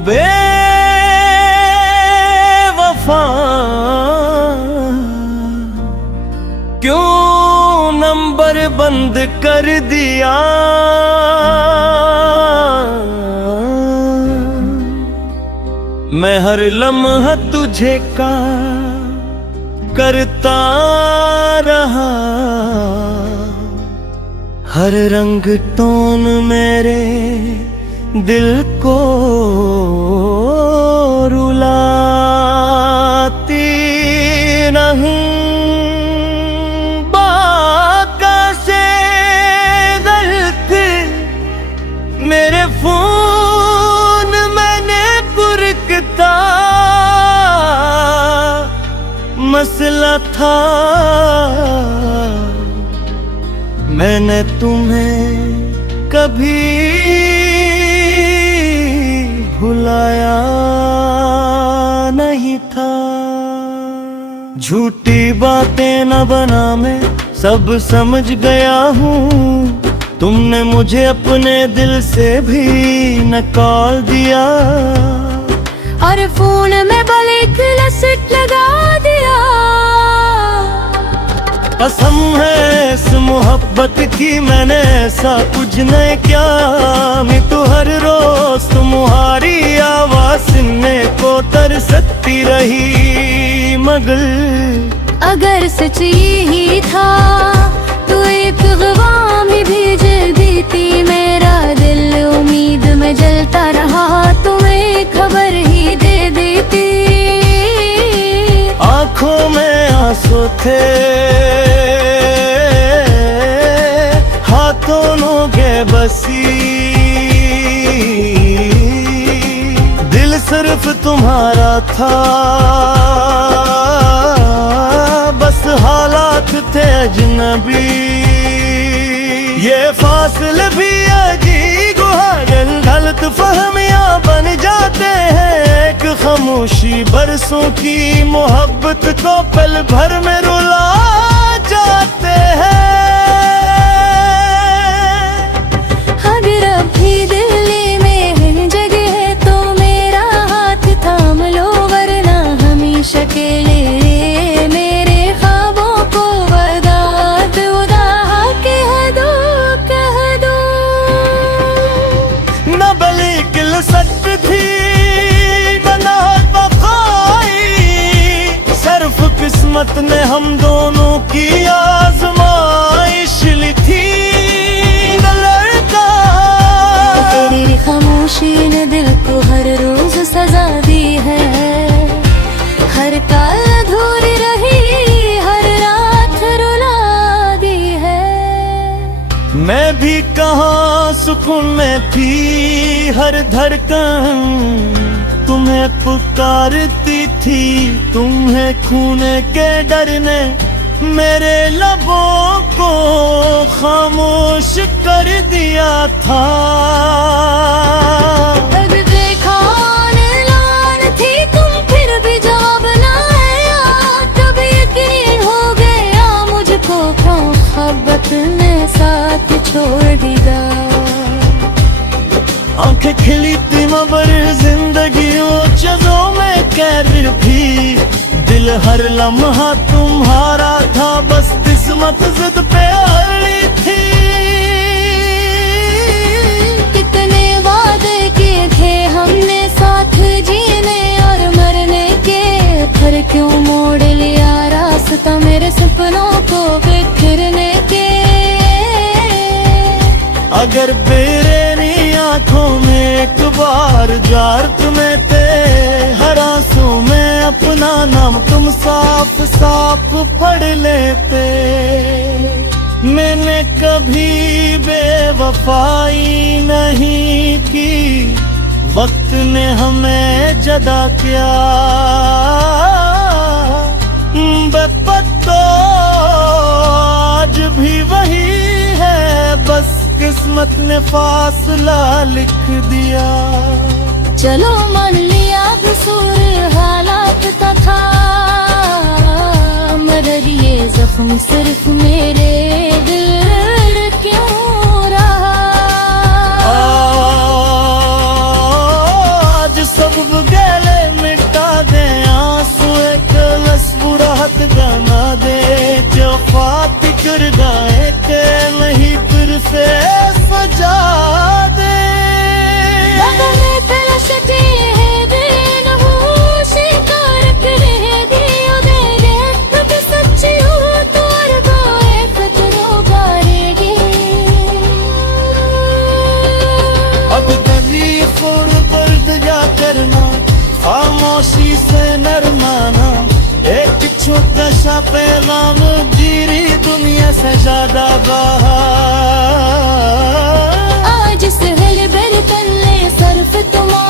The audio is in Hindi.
बेवफा क्यों नंबर बंद कर दिया, मैं हर लम्हा तुझे का करता रहा, हर रंग टोन मेरे दिल को रुलाती नहीं, बाका से दर्द मेरे फोन मैंने कुरकता मसला था, मैंने तुम्हें कभी भुलाया नहीं था। झूठी बातें न बना, मैं सब समझ गया हूँ, तुमने मुझे अपने दिल से भी न कॉल दिया, और फोन में ब्लैक लिस्ट लगा दिया। कसम है इस मोहब्बत की मैंने ऐसा कुछ नहीं किया, मैं तो हर रोज तुम्हारी आवाज सुनने को तरसती रही, मगर अगर सच यही था तो एक ग़वाम ही भेज देती, मेरा दिल उम्मीद में जलता रहा, तुम्हें खबर ही दे देती। आँखों में आंसू थे, हाथों के बसी, दिल सिर्फ तुम्हारा था, बस हालात थे अजनबी। ये फासले भी अजीब गुहार गलत फहमियां बन जाते हैं, एक खामोशी बरसों की मोहब्बत को पल भर में रुला जाते हैं। अगर अभी दिल्ली में है जगह है तो मेरा हाथ थाम लो, वरना हमेशा के लिए मेरे ख्वाबों को वदात उदा कह दो, कह दो। न बल्कि सच थी बना वफाई, सिर्फ किस्मत ने हम दोनों की आजमाइश ली थी। तेरी खामोशी ने दिल को हर रोज सजा दी है, हर काल अधूरी रही, हर रात रुला दी है। मैं भी कहाँ सुकून में थी, हर धड़कन तुम्हें पुकारती थी, तुम्हें खूने के डर ने मेरे लबों को खामोश कर दिया था। अगर देखा ऑनलाइन थी तुम फिर भी जवाब ना आया, तब यकीन हो गया मुझको मोहब्बत ने साथ छोड़ दिया। आंखें खिली थी मगर जिंदगी चीजों में कैद भी, दिल हर लम्हा तुम्हारा था, बस किस्मत जिद पे अड़ी थी। कितने वादे किए थे हमने साथ जीने और मरने के, फिर क्यों मोड़ लिया रास्ता मेरे सपनों को बिखरने के। अगर बेरहमी आंखों में एक बार जार तुम्हें थे, हर आंसू में अपना नाम तुम साफ साफ पढ़ लेते। मैंने कभी बेवफाई नहीं की, वक्त ने हमें जदा किया, बेपत्ता आज भी वही है, बस किस्मत ने फासला लिख दिया। चलो मान लिया कसूर हालात का था, मगर ये जख्म सिर्फ मेरे दिल क्यों रहा। आज नशा पैगाम जीरी दुनिया से ज्यादा बहार आज सहल बरतन ले सर्फ तुम्हारा